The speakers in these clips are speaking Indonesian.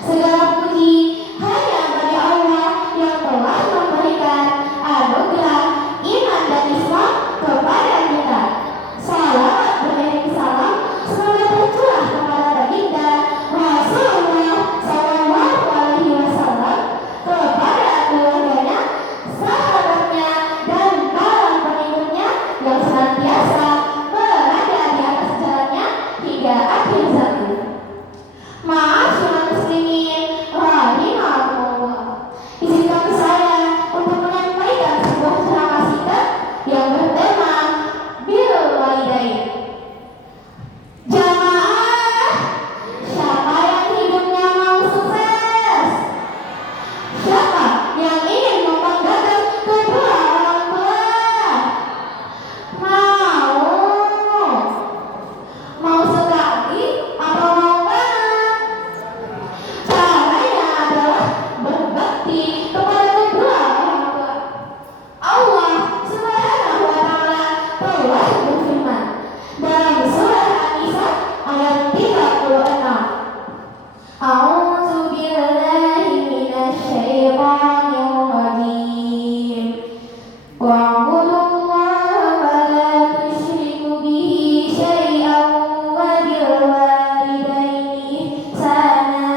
Segala puji hanya bagi Allah yang telah memberikan anugerah iman dan Islam kepada kita. Salawat beriring salam semoga tercurah kepada baginda Rasulullah Sallallahu Alaihi Wasallam, kepada keluarganya, sahabatnya, dan para pengikutnya yang senantiasa berada di atas jalannya hingga akhir zaman. Ma'asyiral muslimin rahimakumullah. Izinkan saya untuk menyampaikan sebuah ceramah singkat yang bertema Birrul Walidain. Jamaah, siapa yang hidupnya mau sukses? Siapa yang ingin membanggakan kedua orang tua? Mau sekali atau mau banget? Caranya adalah berbakti kepada kedua orang tua. Allah Subhanahu wa Ta'ala telah berfirman dalam surah An-Nisa ayat 36. A'udzu billahi minasy syaithanir rajim. Wa'budullaha wa la tusyriku bihi syai'an wa bil walidaini ihsana.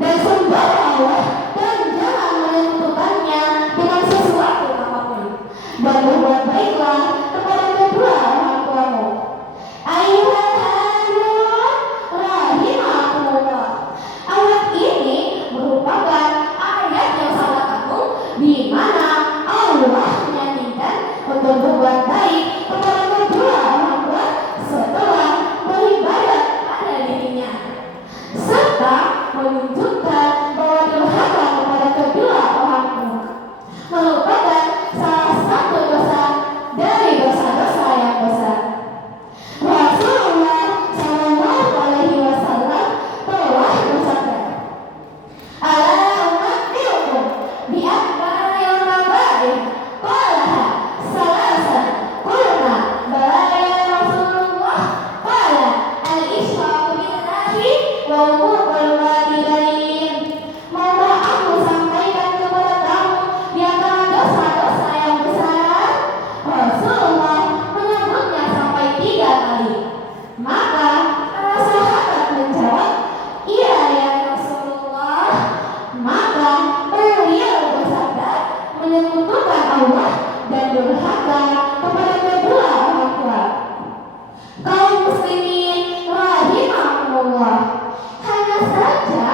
Dan sembah Allah dan jangan menentukannya dengan sesuatu apapun, dan berbuat baiklah kepada kedua orang tuamu. Ayyuhal hadirin rahimakumullah. Ayat ini merupakan ayat yang sangat agung di mana Allah menyatakan untuk berbuat baik kepada kedua orang tua setelah beribadat pada dirinya, serta menunjukkan bahwa durhaka kepada kedua orang tua merupakan salah satu dosa dari dosa-dosa yang besar. Rasulullah Sallallahu Alaihi Wasallam telah bersabda, "Ala umattiukum bi akbaril kabair." Qalaha salasan. Qulna bala ya Rasulullah. Qala al-isyraku billahi wal uququl walidain. Maukah aku sampaikan kepada kamu di antara dosa-dosa yang besar? Rasulullah menyebutnya sampai 3 kali. Maka para sahabat menjawab, "Iya ya Rasulullah." Maka beliau bersabda, menyekutukan Allah dan durhaka kepada kedua orang tua. Kaum muslimin rahimakumullah, hanya saja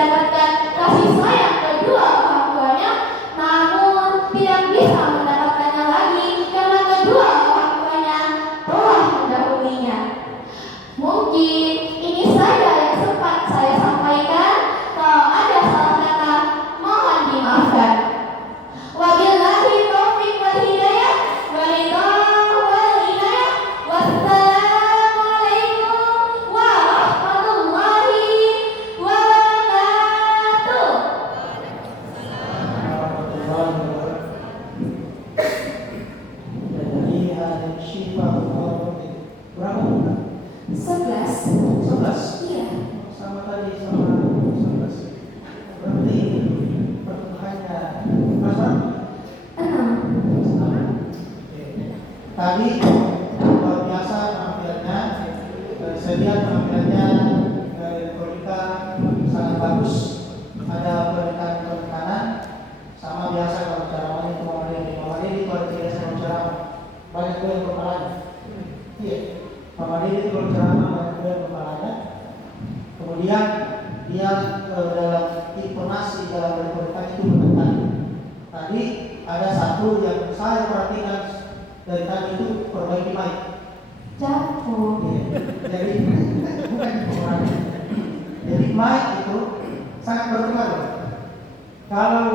mendapatkan kasih sayang kedua orang tuanya, namun tidak bisa mendapatkannya lagi karena kedua orang tuanya telah mendahulunya. Mungkin ini saja yang sempat saya sampaikan. Kalau ada salah kata, mohon dimaafkan. Wabillahi taufiq wal hidayah, walillah wal inayah. Wassalamualaikum warahmatullahi wabarakatuh. Jadi ada Syifa berapa bulan? 11. Iya. Sama tadi sama 11. Berarti pertumbuhannya berapa? 6. Oke. Tadi luar biasa penampilannya, saya lihat penampilannya retorika sangat bagus. Ada penekanan, sama biasa kalau ceramah itu Mama Dede itu ada biasa kalau ceramah banyak yang kepalanya. Iya. Mama Dede itu kalau ceramah banyak yang kepalanya. Kemudian dia dalam intonasi dalam retorika itu menekan. Tadi ada satu yang saya perhatikan dari tadi itu perbaiki mic. Jatuh. Jadi bukan pengurangan. Jadi mic itu sangat berpengaruh. Kalau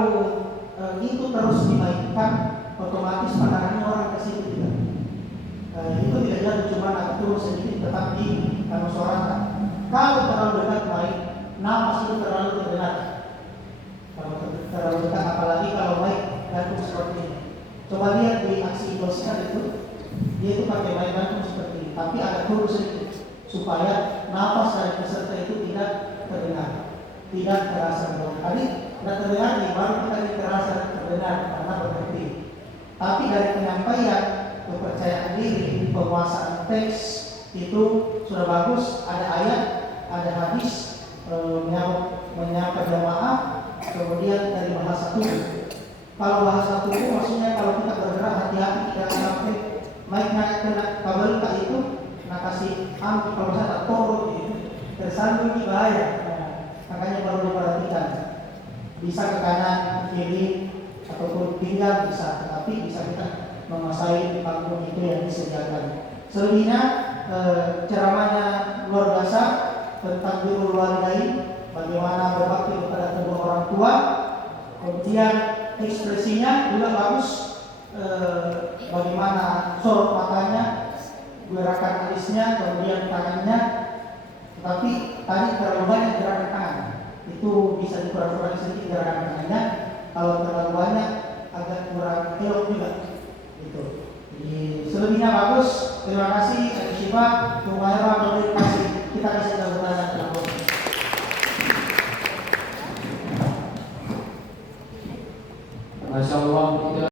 itu terus dimainkan, otomatis pandangannya orang ke situ juga. Itu tidak jatuh, cuma agak turun sedikit, tetap di suara. Kalau terlalu dekat mic, napas itu terlalu terdengar. Kalau terlalu dekat, apalagi kalau mic gantung seperti ini. Coba lihat di aksi Oscar itu, dia itu pakai mic gantung seperti ini, tapi agak turun sedikit supaya napas dari peserta itu tidak terdengar, tidak terasa dengar. Tadi tidak terdengar, baru kita terasa terdengar karena berhenti. Tapi dari penyampaian, kepercayaan diri, penguasaan teks itu sudah bagus. Ada ayat, ada hadis, menyapa jamaah, kemudian dari bahasa tubuh. Kalau bahasa tubuh maksudnya kalau kita bergerak hati-hati tidak sampai mic naik kena kabel itu, nah kasih kalau saya turun tersandung ini bahaya. Makanya perlu diperhatikan. Bisa ke kanan, ke kiri, ataupun pinggang bisa, tetapi bisa kita menguasai panggung itu yang disediakan. Selebihnya ceramahnya luar biasa tentang birrul walidain, bagaimana berbakti kepada kedua orang tua. Kemudian ekspresinya juga bagus, bagaimana sorot matanya, gerakan alisnya, kemudian tangannya. Tetapi tadi terlalu banyak gerakan tangan, itu bisa dikurang-kurangi sedikit gerakan tangannya. Kalau terlalu banyak agak kurang elok juga. Gitu. Jadi selebihnya bagus. Terima kasih. Saya Syifa.